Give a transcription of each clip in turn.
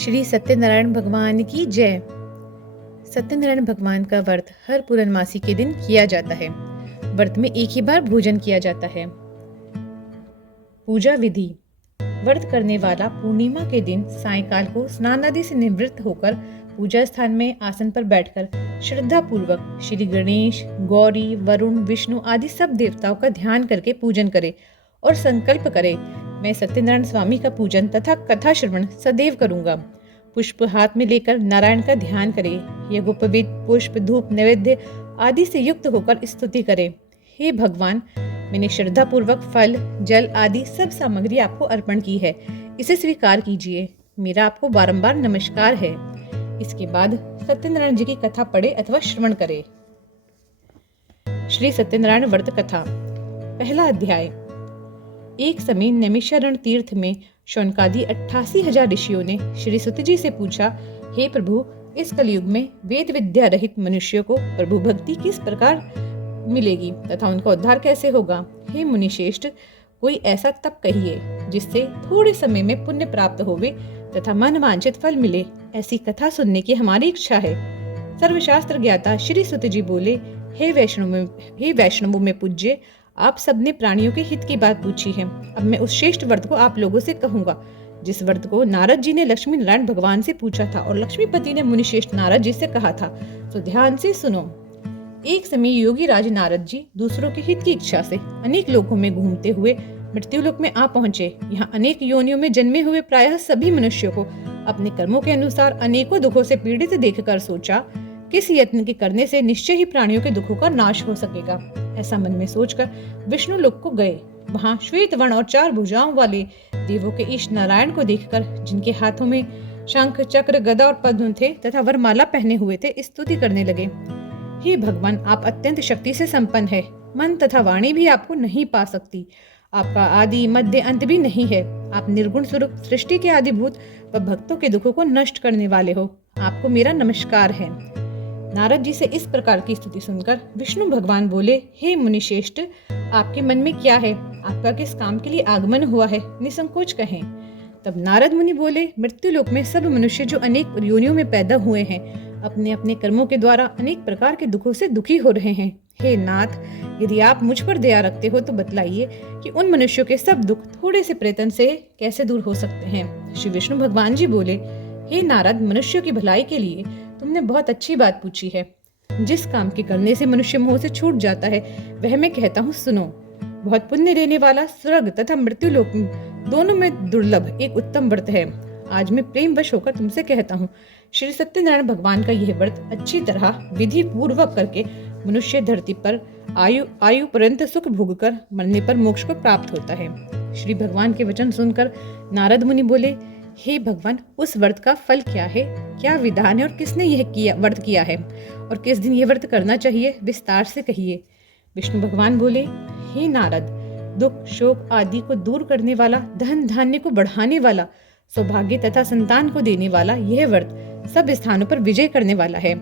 श्री सत्यनारायण भगवान की जय। सत्यनारायण भगवान का व्रत हर पूर्णमासी के दिन किया जाता है। व्रत में एक ही बार भोजन किया जाता है। पूजा विधि। व्रत करने वाला पूर्णिमा के दिन सायंकाल को स्नान आदि से निवृत्त होकर पूजा स्थान में आसन पर बैठकर श्रद्धा पूर्वक श्री गणेश, गौरी, वरुण, विष्णु आदि सब देवताओं का ध्यान करके पूजन करे और संकल्प करे, मैं सत्यनारायण स्वामी का पूजन तथा कथा श्रवण सदैव करूंगा। पुष्प हाथ में लेकर नारायण का ध्यान करे। यज्ञोपवीत पुष्प, धूप, नैवेद्य आदि से युक्त होकर स्तुति करे। हे भगवान, मैंने श्रद्धा पूर्वक फल, जल आदि सब सामग्री आपको अर्पण की है, इसे स्वीकार कीजिए। मेरा आपको बारंबार नमस्कार है। इसके बाद सत्यनारायण जी की कथा पढ़े अथवा श्रवण करे। श्री सत्यनारायण व्रत कथा। पहला अध्याय। एक समय नैमिषारण्य तीर्थ में शौनकादि 88,000 ऋषियों ने श्री सुत जी से पूछा, हे प्रभु, इस कलयुग में वेद विद्या रहित मनुष्यों को प्रभु भक्ति किस प्रकार मिलेगी तथा उनका उद्धार कैसे होगा? हे मुनिश्रेष्ठ, कोई ऐसा तप कहिए जिससे थोड़े समय में पुण्य प्राप्त होवे तथा मन वांछित फल मिले। ऐसी कथा सुनने की हमारी इच्छा है। सर्वशास्त्र ज्ञाता श्री सुत जी बोले, हे वैष्णवों में पूज्य, आप सबने प्राणियों के हित की बात पूछी है। अब मैं उस श्रेष्ठ व्रत को आप लोगों से कहूंगा, जिस व्रत को नारद जी ने लक्ष्मी नारायण भगवान से पूछा था और लक्ष्मीपति ने मुनिश्रेष्ठ नारद जी से कहा था। तो ध्यान से सुनो। एक समय योगी राज नारद जी दूसरों के हित की इच्छा से अनेक लोकों में घूमते हुए मृत्युलोक में आ पहुंचे। यहाँ अनेक योनियों में जन्मे हुए प्रायः सभी मनुष्यों को अपने कर्मों के अनुसार अनेकों दुखों से पीड़ित देखकर सोचा, किस यत्न के करने से निश्चय ही प्राणियों के दुखों का नाश हो सकेगा। ऐसा मन में सोचकर विष्णु लोक को गए। वहां श्वेत वर्ण और 4 भुजाओं वाले देवों के ईश नारायण को देखकर, जिनके हाथों में शंख, चक्र, गदा और पद्म थे तथा वरमाला पहने हुए थे, स्तुति करने लगे। हे भगवान, आप अत्यंत शक्ति से संपन्न है। मन तथा वाणी भी आपको नहीं पा सकती। आपका आदि मध्य अंत भी नहीं है। आप निर्गुण स्वरूप सृष्टि के आदिभूत व भक्तों के दुखों को नष्ट करने वाले हो। आपको मेरा नमस्कार है। नारद जी से इस प्रकार की स्तुति सुनकर विष्णु भगवान बोले, हे मुनिश्रेष्ठ, आपके मन में क्या है? आपका किस काम के लिए आगमन हुआ है? निसंकोच कहें। तब नारद मुनि बोले, मृत्युलोक में सब मनुष्य जो अनेक योनियों में पैदा हुए हैं, अपने अपने कर्मों के द्वारा अनेक प्रकार के दुखों से दुखी हो रहे हैं। हे नाथ, यदि आप मुझ पर दया रखते हो तो बतलाइए कि उन मनुष्यों के सब दुख थोड़े से प्रयत्न से कैसे दूर हो सकते हैं। श्री विष्णु भगवान जी बोले, हे नारद, मनुष्यों की भलाई के लिए तुमने बहुत अच्छी बात पूछी है। जिस काम के करने से मनुष्य मोह से छूट जाता है, वह मैं कहता हूँ, सुनो। बहुत पुण्य देने वाला स्वर्ग तथा मृत्युलोक दोनों में दुर्लभ एक उत्तम व्रत है। आज मैं प्रेम वश होकर तुमसे कहता हूँ, श्री सत्यनारायण भगवान का यह व्रत अच्छी तरह विधि पूर्वक करके मनुष्य धरती पर आयु पर्यंत सुख भोग कर मरने पर मोक्ष को प्राप्त होता है। श्री भगवान के वचन सुनकर नारद मुनि बोले, हे भगवान, उस व्रत का फल क्या है? क्या विधान है और किसने यह व्रत किया है और किस दिन यह व्रत करना चाहिए? विस्तार से कहिए। विष्णु भगवान बोले, हे नारद, दुख, शोक आदि को दूर करने वाला, धन धान्य को बढ़ाने वाला, सौभाग्य तथा संतान को देने वाला यह व्रत सब स्थानों पर विजय करने वाला है।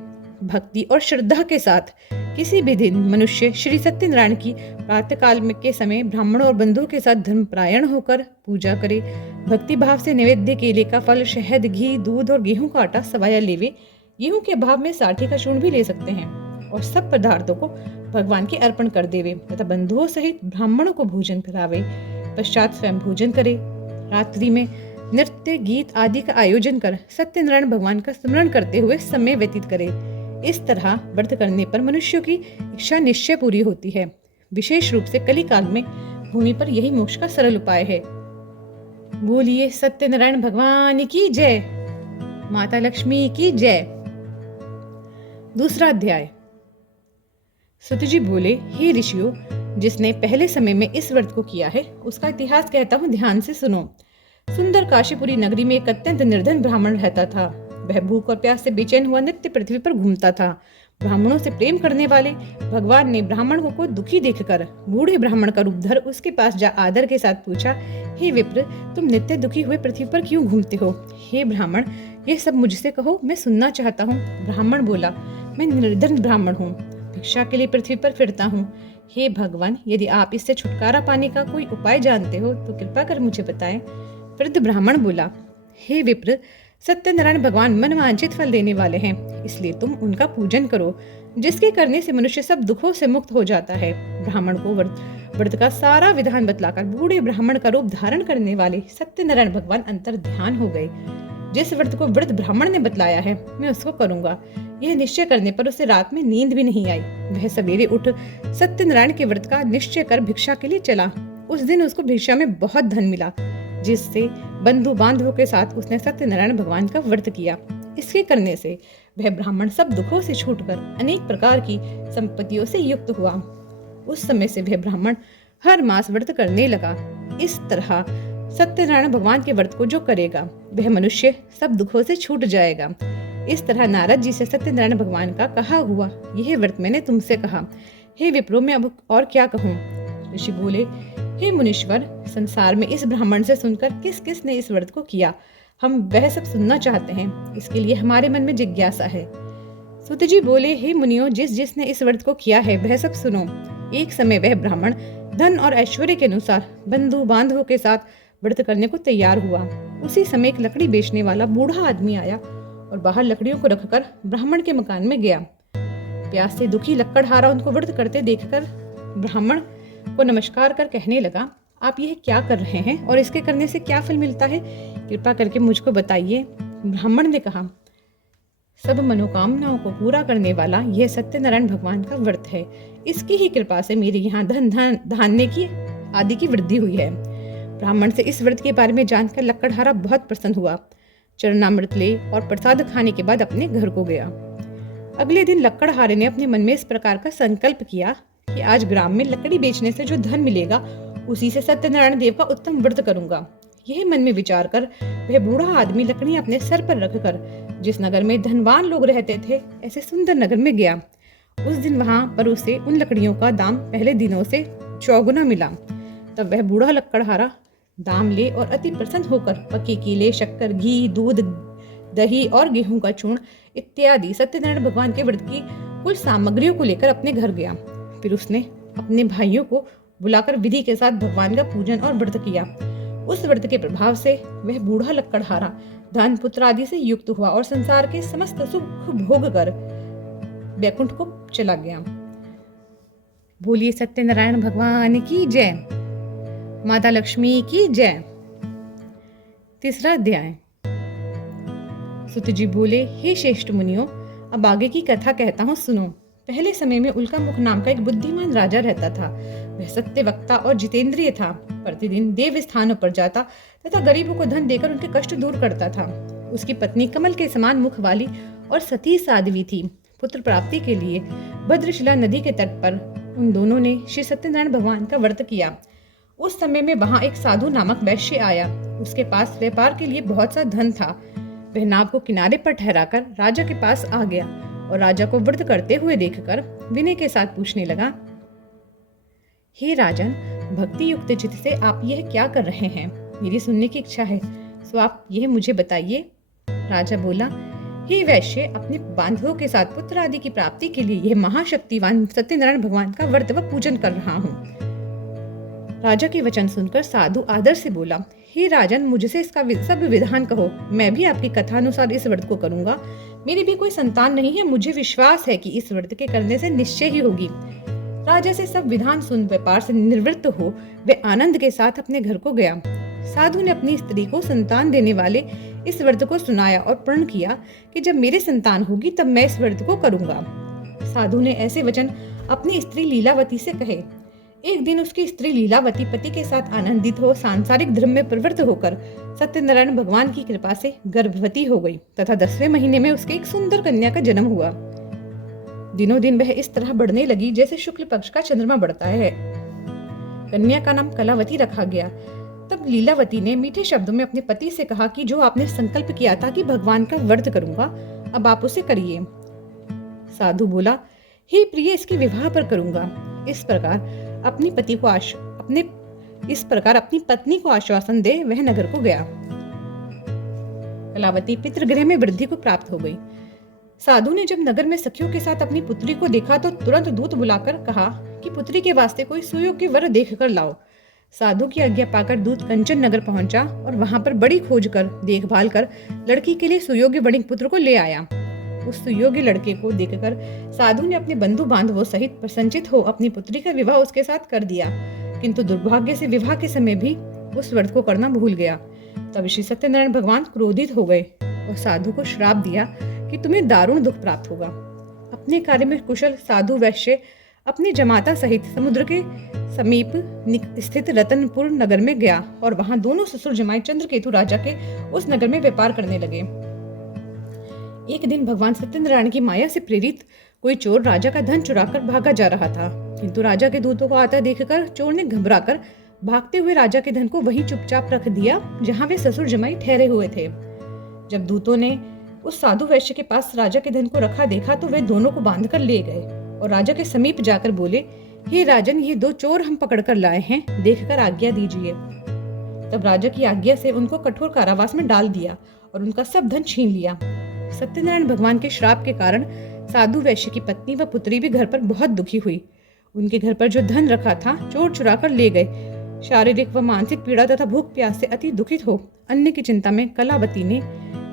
भक्ति और श्रद्धा के साथ किसी भी दिन मनुष्य श्री सत्यनारायण की प्रातः काल में के समय ब्राह्मणों और बंधुओं के साथ धर्मपरायण होकर पूजा करे। भक्ति भाव से नैवेद्य केले का फल, शहद, घी, दूध और गेहूं का आटा सवाया लेवे। गेहूं के अभाव में साठी का चूर्ण भी ले सकते हैं और सब पदार्थों को भगवान के अर्पण कर देवे तथा बंधुओं सहित ब्राह्मणों को भोजन करावे। पश्चात स्वयं भोजन करे। रात्रि में नृत्य, गीत आदि का आयोजन कर सत्यनारायण भगवान का स्मरण करते हुए समय व्यतीत करे। इस तरह व्रत करने पर मनुष्यों की इच्छा निश्चय पूरी होती है। विशेष रूप से कली काल में भूमि पर यही मोक्ष का सरल उपाय है। बोलिए सत्यनारायण भगवान की जय। माता लक्ष्मी की जय। दूसरा अध्याय। सुत जी बोले, हे ऋषियों, जिसने पहले समय में इस व्रत को किया है उसका इतिहास कहता हूँ, ध्यान से सुनो। सुंदर काशीपुरी नगरी में एक अत्यंत निर्धन ब्राह्मण रहता था। वह भूख और प्यास से बेचैन हुआ नित्य पृथ्वी पर घूमता था। ब्राह्मणों से प्रेम करने वाले भगवान ने ब्राह्मण को दुखी देखकर बूढ़े ब्राह्मण का रूप धर उसके पास जा आदर के साथ पूछा, हे विप्र, तुम नित्य दुखी हुए पृथ्वी पर क्यों घूमते हो? हे ब्राह्मण, यह सब मुझसे कहो, मैं सुनना चाहता हूँ। ब्राह्मण बोला, मैं निर्धन ब्राह्मण हूँ, भिक्षा के लिए पृथ्वी पर फिरता हूँ। हे भगवान, यदि आप इससे छुटकारा पाने का कोई उपाय जानते हो तो कृपा कर मुझे बताएं। वृद्ध ब्राह्मण बोला, हे विप्र, सत्यनारायण भगवान मनवांछित फल देने वाले हैं, इसलिए तुम उनका पूजन करो, जिसके करने से मनुष्य सब दुखों से मुक्त हो जाता है। ब्राह्मण को व्रत का सारा विधान बतलाकर बूढ़े ब्राह्मण का रूप धारण करने वाले सत्यनारायण भगवान अंतर ध्यान हो गए। जिस व्रत को वृद्ध ब्राह्मण ने बतलाया है, मैं उसको करूंगा। यह निश्चय करने पर उसे रात में नींद भी नहीं आई। वह सवेरे उठ सत्यनारायण के व्रत का निश्चय कर भिक्षा के लिए चला। उस दिन उसको भिक्षा में बहुत धन मिला, जिससे बंधु बांधवों के साथ उसने सत्यनारायण भगवान का व्रत किया। इसके करने से वह ब्राह्मण सब दुखों से छूटकर अनेक प्रकार की संपत्तियों से युक्त हुआ। उस समय से वह ब्राह्मण हर मास व्रत करने लगा। इस तरह सत्यनारायण भगवान के व्रत को जो करेगा, वह मनुष्य सब दुखों से छूट जाएगा। इस तरह नारद जी से सत्यनारायण भगवान का कहा हुआ यह व्रत मैंने तुमसे कहा। हे विप्रो, मैं अब और क्या कहूँ? ऋषि बोले, हे मुनीश्वर, संसार में इस ब्राह्मण से सुनकर किस किस ने इस व्रत को किया, हम वह सब सुनना चाहते हैं। इसके लिए हमारे मन में जिज्ञासा है। सूत जी बोले, हे मुनियों, जिसने इस व्रत को किया है वह सब सुनो। एक समय वह ब्राह्मण धन और ऐश्वर्य के अनुसार बंधु बांधवों के साथ व्रत करने को तैयार हुआ। उसी समय एक लकड़ी बेचने वाला बूढ़ा आदमी आया और बाहर लकड़ियों को रखकर ब्राह्मण के मकान में गया। प्यास से दुखी लक्कड़हारा उनको व्रत करते देखकर ब्राह्मण को नमस्कार कर कहने लगा, आप यह क्या कर रहे हैं और इसके करने से क्या फल मिलता है? कृपा करके मुझको बताइए। ब्राह्मण ने कहा, सब मनोकामनाओं को पूरा करने वाला यह सत्यनारायण भगवान का व्रत है। इसकी ही कृपा से मेरे यहाँ धन धान्य की आदि की वृद्धि हुई है। ब्राह्मण से इस व्रत के बारे में जानकर लक्कड़हारा बहुत प्रसन्न हुआ। चरणामृत ले और प्रसाद खाने के बाद अपने घर को गया। अगले दिन लक्कड़हारे ने अपने मन में इस प्रकार का संकल्प किया कि आज ग्राम में लकड़ी बेचने से जो धन मिलेगा, उसी से सत्यनारायण देव का उत्तम व्रत करूंगा। यह मन में विचार कर वह बूढ़ा आदमी लकड़ियां अपने सर पर रखकर जिस नगर में धनवान लोग रहते थे, ऐसे सुंदर नगर में गया। उस दिन वहां पर उसे उन लकड़ियों का दाम पहले दिनों से चौगुना मिला। तब वह बूढ़ा लक्कड़हारा दाम ले और अति प्रसन्न होकर पके केले, शक्कर, घी, दूध, दही और गेहूं का चूर्ण इत्यादि सत्यनारायण भगवान के व्रत की कुल सामग्रियों को लेकर अपने घर गया। फिर उसने अपने भाइयों को बुलाकर विधि के साथ भगवान का पूजन और व्रत किया। उस व्रत के प्रभाव से वह बूढ़ा लक्कड़हारा धन पुत्र आदि से युक्त हुआ और संसार के समस्त सुख भोग कर वैकुंठ को चला गया। बोलिए सत्यनारायण भगवान की जय, माता लक्ष्मी की जय। तीसरा अध्याय। सुत जी बोले, हे श्रेष्ठ मुनियों, अब आगे की कथा कहता हूँ, सुनो। पहले समय में उल्का मुख नाम का एक बुद्धिमान राजा रहता था। वह सत्यवक्ता और जितेंद्रिय था। प्रतिदिन देव स्थानों पर जाता तथा गरीबों को धन देकर उनके कष्ट दूर करता था। उसकी पत्नी कमल के समान मुख वाली और सती साध्वी थी। पुत्र प्राप्ति के लिए भद्रशिला नदी के तट पर उन दोनों ने श्री सत्यनारायण भगवान का व्रत किया। उस समय में वहां एक साधु नामक वैश्य आया। उसके पास व्यापार के लिए बहुत सा धन था। वह नाव को किनारे पर ठहराकर राजा के पास आ गया और राजा को व्रत करते हुए देखकर विनय के साथ पूछने लगा, हे राजन, भक्ति युक्त चित्त से आप यह क्या कर रहे हैं? मेरी सुनने की इच्छा है, सो आप यह मुझे बताइए। राजा बोला, हे वैश्य, अपने बांधवों के साथ पुत्र आदि की प्राप्ति के लिए यह महाशक्तिवान सत्यनारायण भगवान का व्रत व पूजन कर रहा हूँ। राजा के वचन सुनकर साधु आदर से बोला, हे राजन, मुझसे इसका सब विधान कहो, मैं भी आपकी कथा अनुसार इस व्रत को करूंगा। मेरी भी कोई संतान नहीं है, मुझे विश्वास है कि इस व्रत के करने से निश्चय ही होगी। राजा से सब विधान सुन व्यापार से निवृत्त हो वे आनंद के साथ अपने घर को गया। साधु ने अपनी स्त्री को संतान देने वाले इस व्रत को सुनाया और प्रण किया कि जब मेरे संतान होगी तब मैं इस व्रत को करूंगा। साधु ने ऐसे वचन अपनी स्त्री लीलावती से कहे। एक दिन उसकी स्त्री लीलावती पति के साथ आनंदित हो सांसारिक धर्म में प्रवृत्त होकर सत्यनारायण भगवान की कृपा से गर्भवती हो गई तथा 10वें महीने में उसके एक सुंदर कन्या का जन्म हुआ। दिनों दिन वह इस तरह बढ़ने लगी जैसे शुक्ल पक्ष का चंद्रमा बढ़ता है। कन्या का नाम कलावती रखा गया। तब लीलावती ने मीठे शब्दों में अपने पति से कहा कि जो आपने संकल्प किया था कि भगवान का व्रत करूंगा, अब आप उसे करिए। साधु बोला, हे प्रिय, इसके विवाह पर करूंगा। इस प्रकार अपनी पत्नी को आश्वासन दे वह नगर को गया। कलावती पितृगृह में वृद्धि को प्राप्त हो गई। साधु ने जब नगर में सखियों के साथ अपनी पुत्री को देखा तो तुरंत दूत बुलाकर कहा कि पुत्री के वास्ते कोई सुयोग्य वर देख कर लाओ। साधु की आज्ञा पाकर दूत कंचन नगर पहुंचा और वहां पर बड़ी खोज कर देखभाल कर लड़की के लिए सुयोग्य वणिक पुत्र को ले आया। उस सुयोग्य लड़के को देखकर साधु ने अपने बंधु बांधवों सहित प्रसन्नचित हो अपनी पुत्री का विवाह उसके साथ कर दिया, किंतु दुर्भाग्य से विवाह के समय भी उस व्रत को करना भूल गया। तब श्री सत्यनारायण भगवान क्रोधित हो गए और साधु को श्राप दिया कि तुम्हें दारुण दुख प्राप्त होगा। अपने कार्य में कुशल साधु वैश्य अपने जमाता सहित समुद्र के समीप स्थित रतनपुर नगर में गया और वहां दोनों ससुर जमाई चंद्रकेतु राजा के उस नगर में व्यापार करने लगे। एक दिन भगवान सत्यनारायण की माया से प्रेरित कोई चोर राजा का धन चुराकर भागा जा रहा था, किंतु राजा के दूतों को आता देखकर चोर ने घबराकर भागते हुए राजा के धन को वहीं चुपचाप रख दिया जहां वे ससुर जमाई ठहरे हुए थे। जब दूतों ने उस साधु वैश्य के पास राजा के धन को रखा देखा तो वे दोनों को बांधकर ले गए और राजा के समीप जाकर बोले, हे राजन, ये दो चोर हम पकड़कर लाए हैं, देखकर आज्ञा दीजिए। तब राजा की आज्ञा से उनको कठोर कारावास में डाल दिया और उनका सब धन छीन लिया। सत्यनारायण भगवान के श्राप के कारण साधु वैश्य की पत्नी व पुत्री भी घर पर बहुत दुखी हुई। उनके घर पर जो धन रखा था चोर चुरा कर ले गए। शारीरिक व मानसिक पीड़ा तथा भूख प्यास से अति दुखित हो अन्न की चिंता में कलावती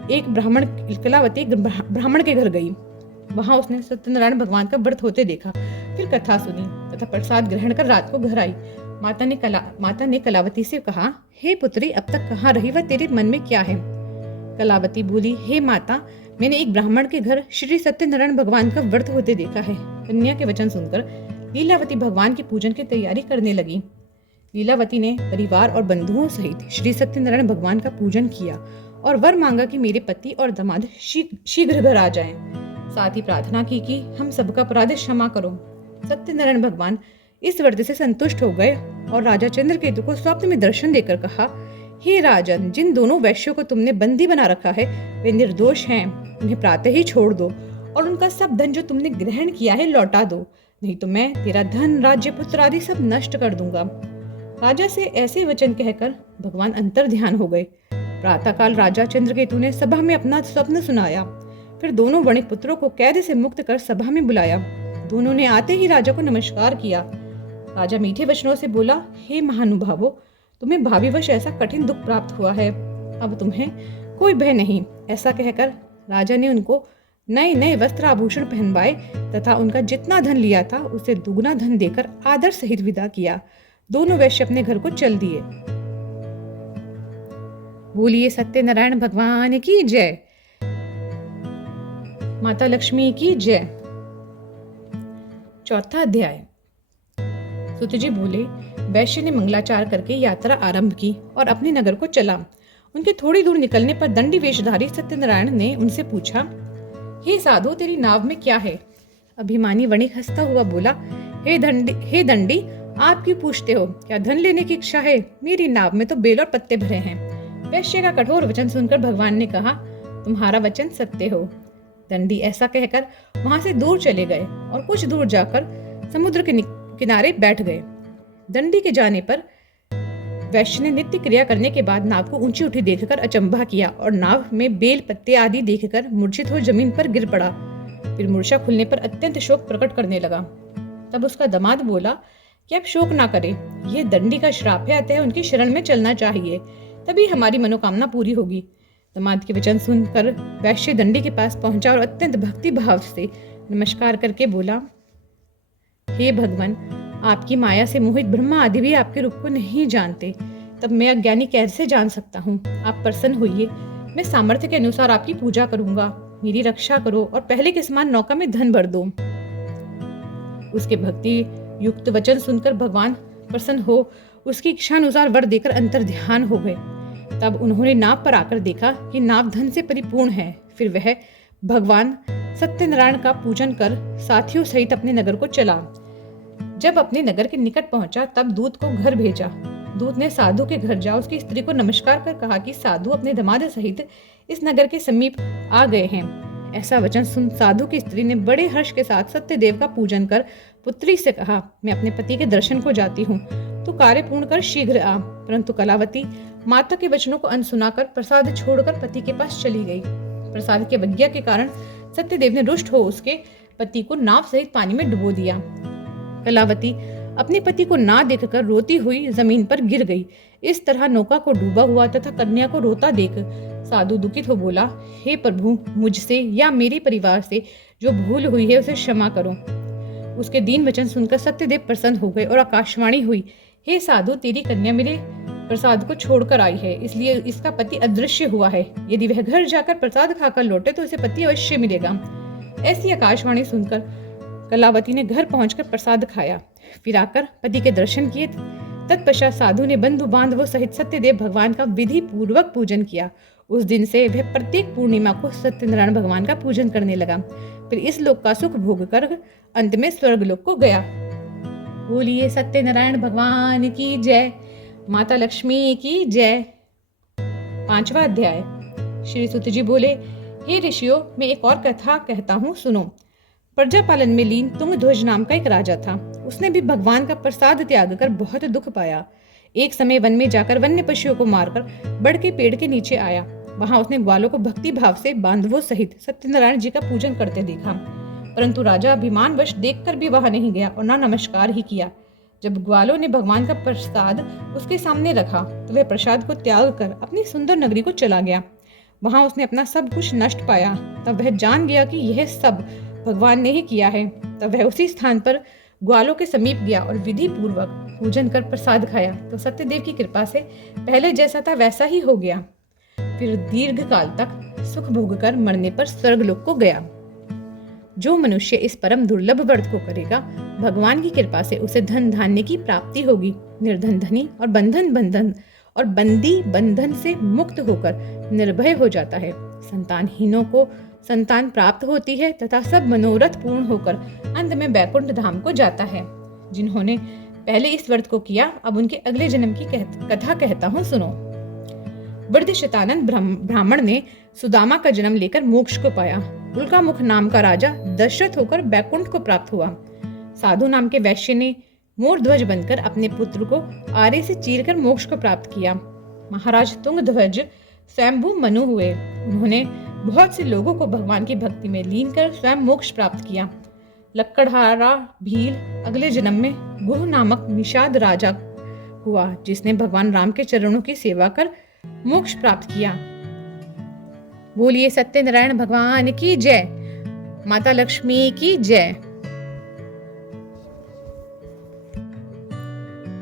एक ब्राह्मण के घर गई। वहां उसने सत्यनारायण भगवान का व्रत होते देखा, फिर कथा सुनी तथा प्रसाद ग्रहण कर रात को घर आई। माता ने कलावती से कहा, हे पुत्री, अब तक कहाँ रही व तेरे मन में क्या है? कलावती बोली, हे माता, मैंने एक ब्राह्मण के घर श्री सत्यनारायण भगवान का व्रत होते देखा है। कन्या के वचन सुनकर लीलावती भगवान की पूजन की तैयारी करने लगी। लीलावती ने परिवार और बंधुओं सहित श्री सत्यनारायण भगवान का पूजन किया और वर मांगा कि मेरे पति और दामाद शीघ्र घर आ जाएं। साथ ही प्रार्थना की कि हम सबका अपराध क्षमा करो। सत्यनारायण भगवान इस व्रत से संतुष्ट हो गए और राजा चंद्रकेतु को स्वप्न में दर्शन देकर कहा, हे राजन, जिन दोनों वैश्यों को तुमने बंदी बना रखा है वे निर्दोष हैं, उन्हें प्रातः ही छोड़ दो और उनका सब धन जो तुमने ग्रहण किया है लौटा दो, नहीं तो मैं तेरा धन, राज्य, पुत्र आदि सब नष्ट कर दूंगा। राजा से ऐसे वचन कहकर भगवान अंतर ध्यान हो गए। प्रातःकाल राजा चंद्रकेतु ने सभा में अपना स्वप्न सुनाया, फिर दोनों वणिक पुत्रों को कैद से मुक्त कर सभा में बुलाया। दोनों ने आते ही राजा को नमस्कार किया। राजा मीठे वचनों से बोला, हे महानुभावों, तुम्हें भावीवश ऐसा कठिन दुख प्राप्त हुआ है, अब तुम्हें कोई भय नहीं। ऐसा कहकर राजा ने उनको नए नए वस्त्र आभूषण पहनवाए तथा उनका जितना धन लिया था उसे दुगना धन देकर आदर सहित विदा किया। दोनों वैश्य अपने घर को चल दिए। बोलिए सत्यनारायण भगवान की जय। माता लक्ष्मी की जय। चौथा अध्याय। सुतजी बोले, वैश्य ने मंगलाचार करके यात्रा आरंभ की और अपने नगर को चला। उनके थोड़ी दूर निकलने पर दंडी वेशधारी सत्यनारायण ने उनसे पूछा, हे साधु, तेरी नाव में क्या है? अभिमानी वणिक हंसता हुआ बोला, हे दंडी, आप क्यों पूछते हो? क्या धन लेने की इच्छा है? मेरी नाव में तो बेल और पत्ते भरे हैं। वैश्य का कठोर वचन सुनकर भगवान ने कहा, तुम्हारा वचन सत्य हो। दंडी ऐसा कहकर वहां से दूर चले गए और कुछ दूर जाकर समुद्र के किनारे बैठ गए। दंडी के जाने पर वैश्य ने नित्य क्रिया करने के बाद नाव को ऊंची उठी देखकर अचंभा किया और नाव में बेल पत्ते आदि देखकर मूर्छित हो जमीन पर गिर पड़ा। फिर मूर्छा खुलने पर अत्यंत शोक प्रकट करने लगा। तब उसका दामाद बोला कि अब शोक ना करे, यह दंडी का श्राप है, अतः उनकी शरण में चलना चाहिए, तभी हमारी मनोकामना पूरी होगी। दामाद के वचन सुनकर वैश्य दंडी के पास पहुंचा और अत्यंत भक्ति भाव से नमस्कार करके बोला, हे भगवान, आपकी माया से मोहित ब्रह्मा आदि भी आपके रूप को नहीं जानते, तब मैं अज्ञानी कैसे जान सकता हूँ? आप प्रसन्न होइए, मैं सामर्थ्य के अनुसार आपकी पूजा करूंगा। मेरी रक्षा करो और पहले के समान नौका में धन भर दो। उसके भक्ति युक्त वचन सुनकर भगवान प्रसन्न हो उसकी इच्छा अनुसार वर देकर अंतर ध्यान हो गए। तब उन्होंने नाव पर आकर देखा कि नाव धन से परिपूर्ण है। फिर वह भगवान सत्यनारायण का पूजन कर साथियों सहित अपने नगर को चला। जब अपने नगर के निकट पहुंचा तब दूत को घर भेजा। दूत ने साधु के घर जा उसकी स्त्री को नमस्कार कर कहा कि साधु अपने दामाद सहित इस नगर के समीप आ गए हैं। ऐसा वचन सुन साधु की स्त्री ने बड़े हर्ष के साथ सत्यदेव का पूजन कर पुत्री से कहा, मैं अपने पति के दर्शन को जाती हूँ, तो कार्य पूर्ण कर शीघ्र आ। परंतु कलावती माता के वचनों को अनसुना कर प्रसाद छोड़कर पति के पास चली गई। प्रसाद की अवज्ञा के कारण सत्यदेव ने रुष्ट हो उसके पति को नाव सहित पानी में डुबो दिया। कलावती अपने पति को ना देखकर रोती हुई जमीन पर गिर गई। इस तरह नौका को डूबा हुआ तथा कन्या को रोता देख साधु दुखित हो बोला, हे प्रभु, मुझसे या मेरे परिवार से जो भूल हुई है उसे क्षमा करो। उसके दीन वचन सुनकर सत्यदेव प्रसन्न हो गए और आकाशवाणी हुई, हे साधु, तेरी कन्या मेरे प्रसाद को छोड़कर आई है, इसलिए इसका पति अदृश्य हुआ है। यदि वह घर जाकर प्रसाद खाकर लौटे तो उसे पति अवश्य मिलेगा। ऐसी आकाशवाणी सुनकर कलावती ने घर पहुंचकर प्रसाद खाया, फिर आकर पति के दर्शन किए। तत्पश्चात साधु ने बंधु बांधवों सहित सत्यदेव भगवान का विधि पूर्वक पूजन किया। उस दिन से वह प्रत्येक पूर्णिमा को सत्यनारायण भगवान का पूजन करने लगा। फिर इस लोक का सुख भोग कर अंत में स्वर्ग लोक को गया। बोलिए सत्यनारायण भगवान की जय, माता लक्ष्मी की जय। 5वां अध्याय। श्री सुत जी बोले, हे ऋषियों, मैं एक और कथा कहता हूँ, सुनो। प्रजापालन में लीन तुंगध्वज नाम का एक राजा था। उसने भी भगवान का प्रसाद त्याग कर बहुत दुख पाया। एक समय वन में जाकर वन्य पशुओं को मारकर बड़ के पेड़ के नीचे आया। वहां उसने ग्वालों को भक्ति भाव से बांधवों सहित सत्यनारायण जी का पूजन करते देखा, परंतु राजा अभिमानवश देखकर भी वहां नहीं गया और ना नमस्कार ही किया। जब ग्वालों ने भगवान का प्रसाद उसके सामने रखा तो वह प्रसाद को त्याग कर अपनी सुंदर नगरी को चला गया। वहां उसने अपना सब कुछ नष्ट पाया। तब वह जान गया कि यह सब भगवान ने ही किया है। तब वह उसी स्थान पर ग्वालों के समीप गया और विधि पूर्वक पूजन कर प्रसाद खाया तो सत्यदेव की कृपा से पहले जैसा था वैसा ही हो गया। फिर दीर्घ काल तक सुख भोग कर मरने पर स्वर्गलोक को गया। जो मनुष्य इस परम दुर्लभ व्रत को करेगा, भगवान की कृपा से उसे धन धान्य की प्राप्ति होगी। निर्धन धनी और बंदी बंधन से मुक्त होकर निर्भय हो जाता है। संतानहीनों को संतान प्राप्त होती है तथा सब मनोरथ पूर्ण होकर अंत में बैकुंठ धाम को जाता है। जिन्होंने पहले इस व्रत को किया, अब उनके अगले जन्म की कथा कहता हूँ, सुनो। वृद्ध शतानंद ब्राह्मण ने सुदामा का जन्म लेकर मोक्ष को पाया। उल्कामुख नाम का राजा दशरथ होकर बैकुंठ को प्राप्त हुआ। साधु नाम के वैश्य ने मोरध्वज बनकर अपने पुत्र को आरे से चीरकर मोक्ष को प्राप्त किया। महाराज तुंगध्वज स्वयंभू मनु हुए। उन्होंने बहुत से लोगों को भगवान की भक्ति में लीन कर स्वयं मोक्ष प्राप्त किया। लक्कड़हारा भील अगले जन्म में गुह नामक निषाद राजा हुआ, जिसने भगवान राम के चरणों की सेवा कर मोक्ष प्राप्त किया। बोलिए सत्यनारायण भगवान की जय, माता लक्ष्मी की जय।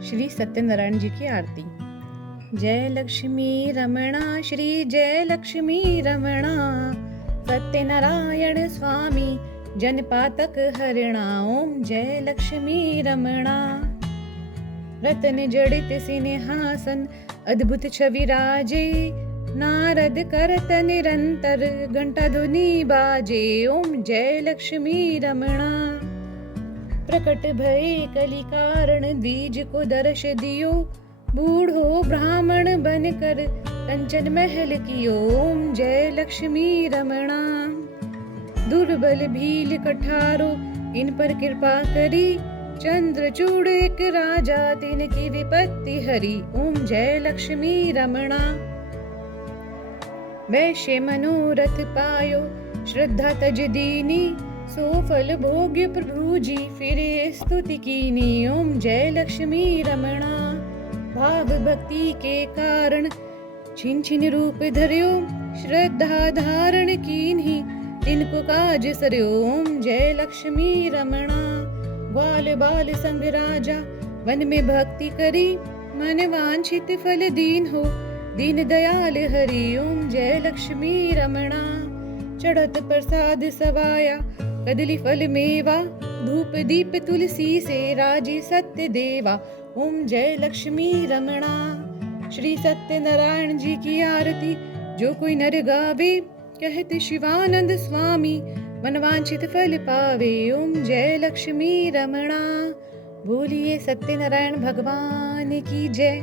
श्री सत्यनारायण जी की आरती। जय लक्ष्मी रमणा, श्री जय लक्ष्मी रमणा, सत्यनारायण स्वामी जनपातक हरिणा। ओम जय लक्ष्मी रमणा। रतन जड़ित सिंहासन अद्भुत छवि राजे, नारद करत निरंतर घंटा ध्वनि बाजे। ओम जय लक्ष्मी रमणा। प्रकट भय कलि कारण द्विज को दर्श दियो, बूढ़ो ब्राह्मण बनकर कंचन महल कियो। ओम जय लक्ष्मी रमणा। दुर्बल भील कठारो इन पर कृपा करी, चंद्रचूड़ एक राजा तिनकी विपत्ति हरी। ओम जय लक्ष्मी रमणा। वैश्य मनोरथ पायो श्रद्धा तज दीनी, सो फल भोग्य प्रभु जी फिरे स्तुति कीनी। ओम जय लक्ष्मी रमणा। भाव भक्ति के कारण छिन छिन रूप धर्यो, श्रद्धा धारण कीन्ही तिनको काज सरयो। ओम जय लक्ष्मी रमणा। ग्वाल बाल संग राजा वन में भक्ति करी, मन वांछित फल दीन हो दीन दयाल हरि। ओम जय लक्ष्मी रमणा। चढ़त प्रसाद सवाया कदली फल मेवा, धूप दीप तुलसी से राजी सत्य देवा। ओम जय लक्ष्मी रमणा। श्री सत्यनारायण जी की आरती जो कोई नर गावे, कहते शिवानंद स्वामी मनवांछित फल पावे। ओम जय लक्ष्मी रमणा। बोलिए सत्यनारायण भगवान की जय।